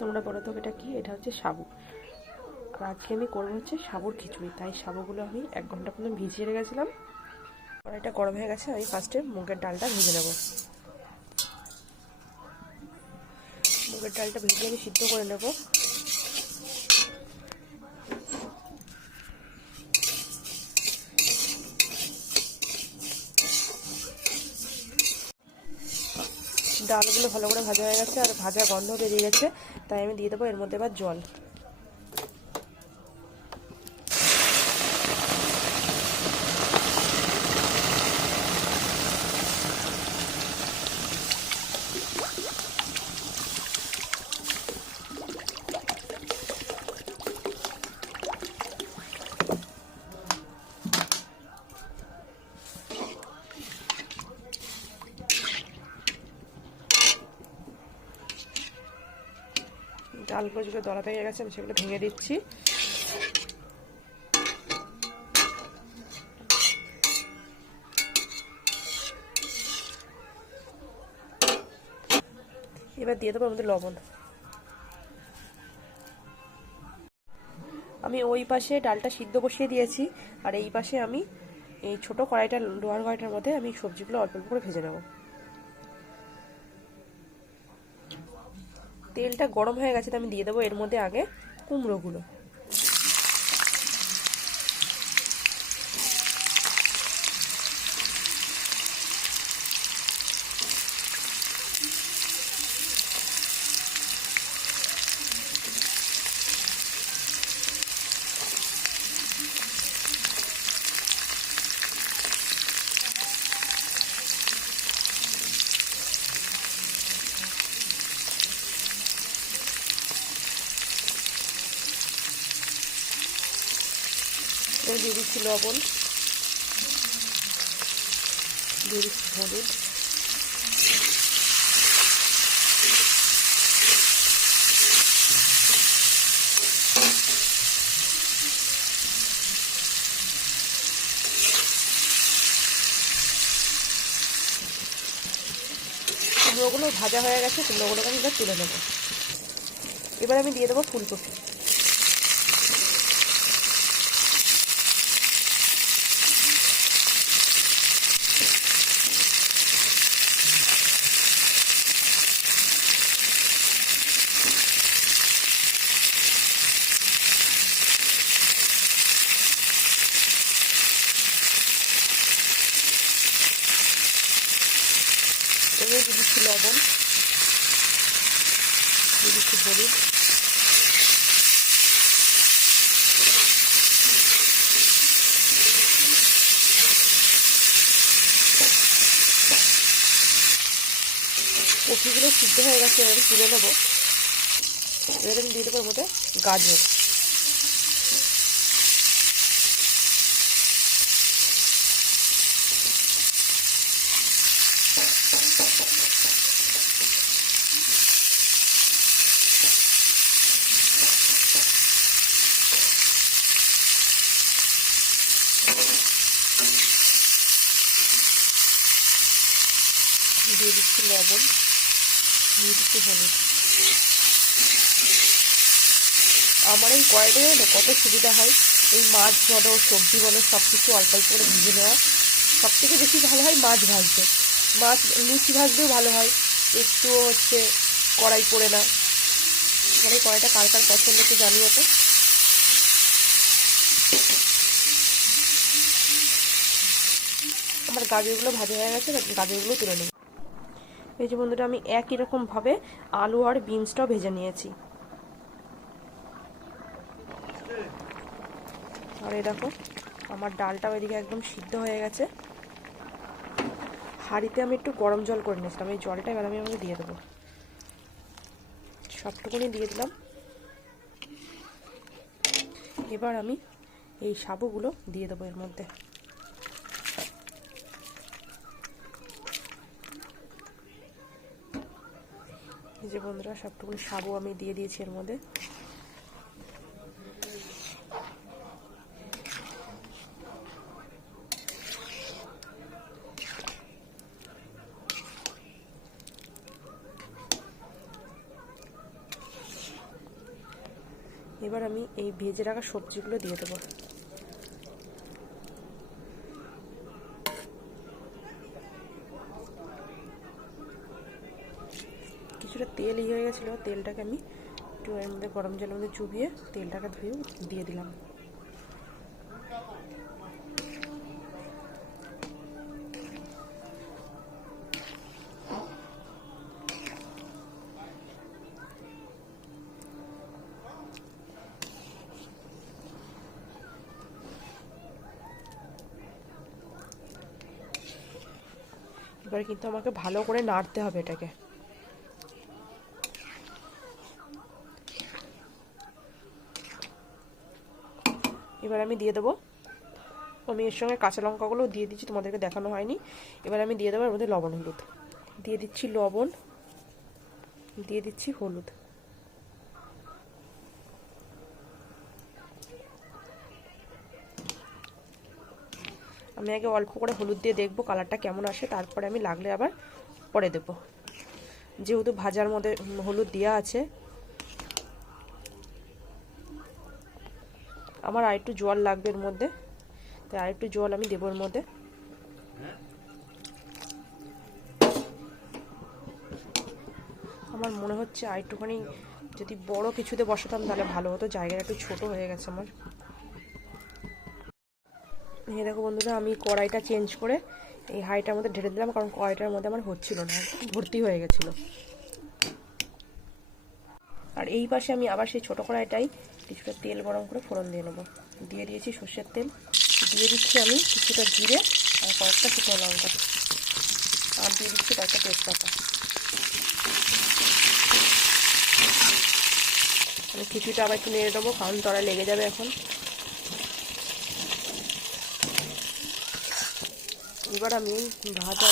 তোমরা বলো তো এটা কি? এটা হচ্ছে সাবু। আর আজকে আমি করবো হচ্ছে সাবুর খিচুড়ি। তাই সাবুগুলো আমি 1 ঘন্টা পর্যন্ত ভিজিয়ে রেখেছিলাম। কড়াইটা গরম হয়ে গেছে, আমি ফার্স্টে মুগের ডালটা ভেজে নেব। মুগের ডালটা ভেজে আমি সিদ্ধ করে নেব। ডালগুলো ভালো করে ভাজা হয়ে গেছে আর ভাজা গন্ধ বেরিয়ে গেছে, তাই আমি দিয়ে দেবো এর মধ্যে এবার জল। ডালগুলো যেগুলো দলা পেকে গেছে আমি সেগুলো ভেঙে দিচ্ছি। এবার দিয়ে দেবো আমাদের লবণ। আমি ওই পাশে ডালটা সিদ্ধ বসিয়ে দিয়েছি, আর এই পাশে আমি এই ছোট কড়াইটা, লোহার কড়াইটার মধ্যে আমি সবজিগুলো অল্প অল্প করে ভেজে নেব। তেলটা গরম হয়ে গেছে, তো আমি দিয়ে দেবো এর মধ্যে আগে কুমড়োগুলো। দিয়ে দিচ্ছি লবণ, দিয়ে দিচ্ছি হলুদ, কুমড়োগুলো ভাজা হয়ে গেছে, কুমড়োগুলোকে আমি এবার তুলে নেবো। এবার আমি দিয়ে দেবো ফুলকপি। এবার দিয়ে দিচ্ছি লবণ, দিয়ে দিচ্ছি হলুদ, কপিগুলো সিদ্ধ হয়ে গেছে, এবার আমি তুলে নেবো। এবার আমি দিয়ে দেবো এর মধ্যে গাজর, দিয়ে দিচ্ছি লবণ, দিয়ে দিচ্ছি হলুদ। আমার এই কড়াইটা জানো কত সুবিধা হয়, এই মাছ বলো সবজি বলো সব কিছু অল্প অল্প করে ভেজে নেওয়া। সব থেকে বেশি ভালো হয় মাছ ভাজতে, মাছ লুচি ভাজতেও ভালো হয়, একটুও হচ্ছে কড়াই পড়ে না। আমার এই কড়াইটা কার কার পছন্দ একটু জানিও তো। আমার গাজরগুলো ভাজা হয়ে গেছে, গাজরগুলো তুলে নেব। এই যে বন্ধুরা, আমি একই রকমভাবে আলু আর বিনসটাও ভেজে নিয়েছি। আর এই দেখো আমার ডালটাও এদিকে একদম সিদ্ধ হয়ে গেছে। হাঁড়িতে আমি একটু গরম জল করে নিয়েছিলাম, এই জলটা এবার আমি আমাকে দিয়ে দেবো। সবটুকুনি দিয়ে দিলাম। এবার আমি এই সাবুগুলো দিয়ে দেবো এর মধ্যে। এই যে বন্ধুরা, সবটুকুনি সাবু আমি দিয়ে দিয়েছি এর মধ্যে। এবার আমি এই ভেজে রাখা সবজিগুলো দিয়ে দেবো। কিছুটা তেল হয়ে গেছিলো, তেলটাকে আমি একটু এর মধ্যে গরম জলের মধ্যে চুবিয়ে তেলটাকে ধুয়ে দিয়ে দিলাম। এবারে কিন্তু আমাকে ভালো করে নাড়তে হবে এটাকে। এবার আমি দিয়ে দেবো, আমি এর সঙ্গে কাঁচা লঙ্কাগুলো দিয়ে দিচ্ছি, তোমাদেরকে দেখানো হয়নি। এবার আমি দিয়ে দেবো এর মধ্যে লবণ হলুদ, দিয়ে দিচ্ছি লবণ, দিয়ে দিচ্ছি হলুদ। আমি আগে অল্প করে হলুদ দিয়ে দেখবো কালারটা কেমন আসে, তারপরে আমি লাগলে আবার পরে দেবো। যেহেতু ভাজার মধ্যে হলুদ দেওয়া আছে, আমার আরেকটু জল লাগবে এর মধ্যে, তাই আরেকটু জল আমি দেবো এর মধ্যে। আমার মনে হচ্ছে আরেকটুখানি যদি বড় কিছুতে বসাতাম তাহলে ভালো হতো, জায়গাটা একটু ছোট হয়ে গেছে আমার। এই দেখো বন্ধুরা, আমি কড়াইটা চেঞ্জ করে এই হাঁড়িটার মধ্যে ঢেলে দিলাম, কারণ কড়াইটার মধ্যে আমার হচ্ছিল না, ভর্তি হয়ে গেছিলো। আর এই পাশে আমি আবার সেই ছোটো কড়াইটাই কিছুটা তেল গরম করে ফোড়ন দিয়ে নেবো। দিয়ে দিয়েছি সর্ষের তেল, দিয়ে দিচ্ছি আমি কিছুটা জিরে আর কয়েকটা শুকনো লঙ্কা, আর দিয়ে দিচ্ছি কয়েকটা তেজপাতা। আমি কিছুটা আবার একটু নেড়ে দেবো, কারণ তলায় লেগে যাবে এখন। এবার আমি ভাজা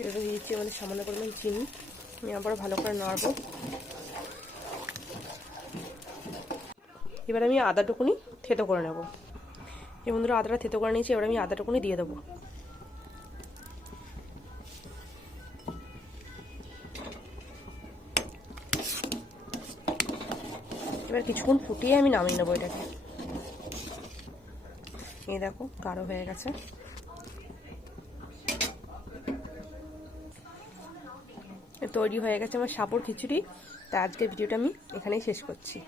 এটা দিয়েছি আমাদের সামান্য পরিমাণ চিনি, আমি আবার ভালো করে নাড়বো। এবার আমি আদাটুকুনি থেতো করে নেব। এই বন্ধুরা, আদাটা থেতো করে নিয়েছি, এবার আমি আদাটুকুনি দিয়ে দেবো। এবার কিছুক্ষণ ফুটিয়ে আমি নামিয়ে নেবো এটাকে। এই দেখো গাঢ় হয়ে গেছে। তৈরি হয়ে গেছে আমার সাবুর খিচুড়ি। তা আজকের ভিডিওটা আমি এখানেই শেষ করছি।